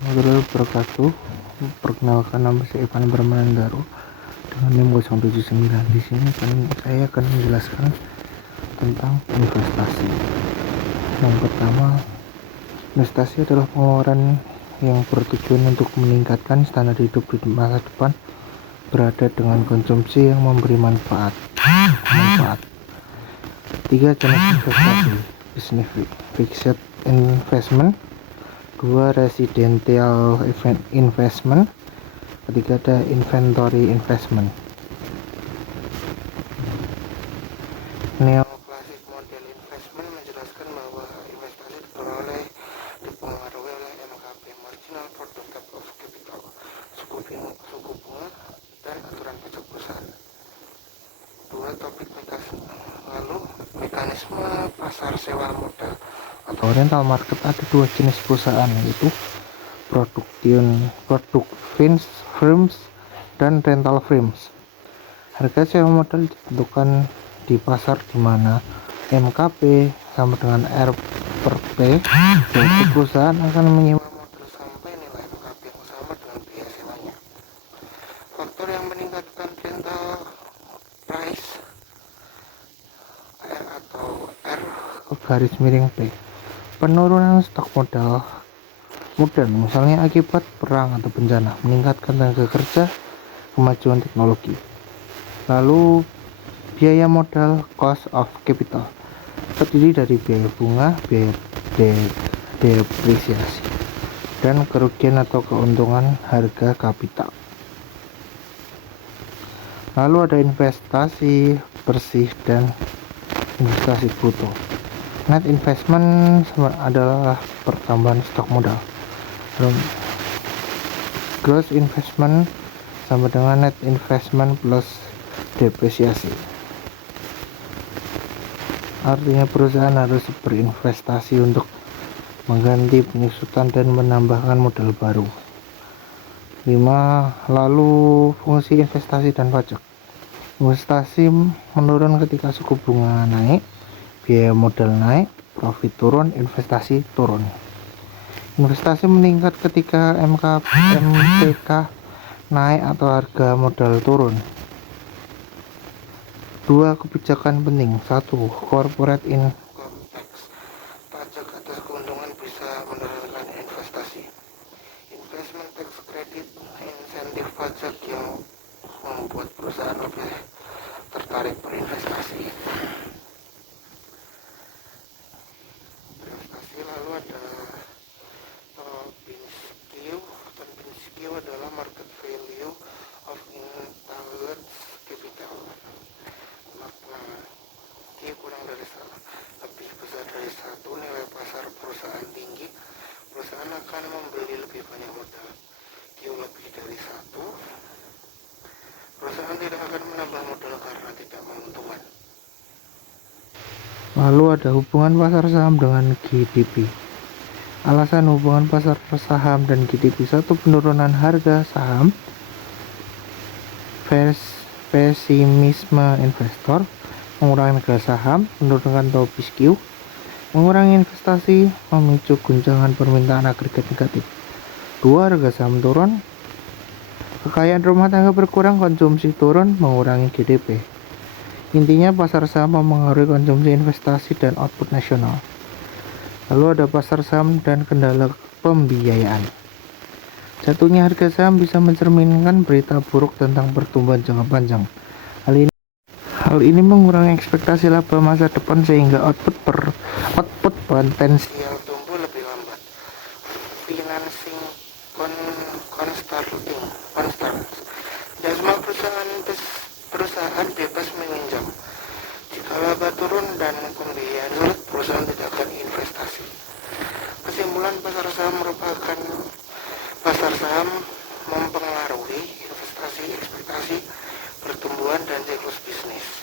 Warahmatullahi wabarakatuh. Perkenalkan, nama saya Evan Bermanandaro dengan NIM 079. Di sini saya akan menjelaskan tentang investasi. Yang pertama, investasi adalah pengeluaran yang bertujuan untuk meningkatkan standar hidup di masa depan, berada dengan konsumsi yang memberi manfaat. 3 jenis investasi: business fixed investment, 2 residential investment, ketiga ada inventory investment. Neoclassic model investment menjelaskan bahwa investasi dipengaruhi oleh MKP, marginal product of capital, suku bunga, dan aturan pajak perusahaan. 2 topik mekanisme pasar sewa modal atau rental market. Ada 2 jenis perusahaan, yaitu product firms dan rental firms. Harga sewa modal ditentukan di pasar di mana MKP sama dengan R per P, yaitu perusahaan akan menyewa modal sampai nilai MKP yang sama dengan biaya sewanya. Faktor yang meningkatkan rental price garis miring P, penurunan stok modal modern, misalnya akibat perang atau bencana, meningkatkan tenaga kerja, kemajuan teknologi. Lalu biaya modal, cost of capital, terdiri dari biaya bunga, biaya depresiasi, dan kerugian atau keuntungan harga kapital. Lalu ada investasi bersih dan investasi bruto. Net investment adalah pertambahan stok modal. Gross investment sama dengan net investment plus depresiasi. Artinya perusahaan harus berinvestasi untuk mengganti penyusutan dan menambahkan modal baru. 5. Lalu fungsi investasi dan pajak. Investasi menurun ketika suku bunga naik, biaya modal naik, profit turun, investasi turun. Investasi meningkat ketika MTK naik atau harga modal turun. 2 kebijakan penting. 1. Corporate income tax, pajak atas keuntungan bisa menurunkan investasi. Investment tax credit, insentif pajak yang membuat perusahaan lebih tertarik berinvestasi. Lalu ada Tobin-Skew adalah market value of intangible capital. Makna Q kurang dari lebih besar dari 1, nilai pasar perusahaan tinggi, perusahaan akan membeli lebih banyak modal. Q lebih dari 1, perusahaan tidak akan menambah modal karena tidak menguntungkan. Lalu ada hubungan pasar saham dengan GDP. Alasan hubungan pasar saham dan GDP: 1. Penurunan harga saham, pesimisme investor, mengurangi harga saham, menurunkan Tobin-Skew, mengurangi investasi, memicu guncangan permintaan agregat negatif. 2. Harga saham turun, kekayaan rumah tangga berkurang, konsumsi turun, mengurangi GDP. Intinya pasar saham mempengaruhi konsumsi, investasi, dan output nasional. Lalu ada pasar saham dan kendala pembiayaan. Jatuhnya harga saham bisa mencerminkan berita buruk tentang pertumbuhan jangka panjang. Hal ini mengurangi ekspektasi laba masa depan sehingga output potensial tumbuh lebih lambat. Financing constraints. Tidak semua perusahaan bebas meminjam. Jika laba turun dan pembiayaan sulit, perusahaan tidak akan investasi. Kesimpulan, pasar saham mempengaruhi investasi, ekspektasi pertumbuhan, dan siklus bisnis.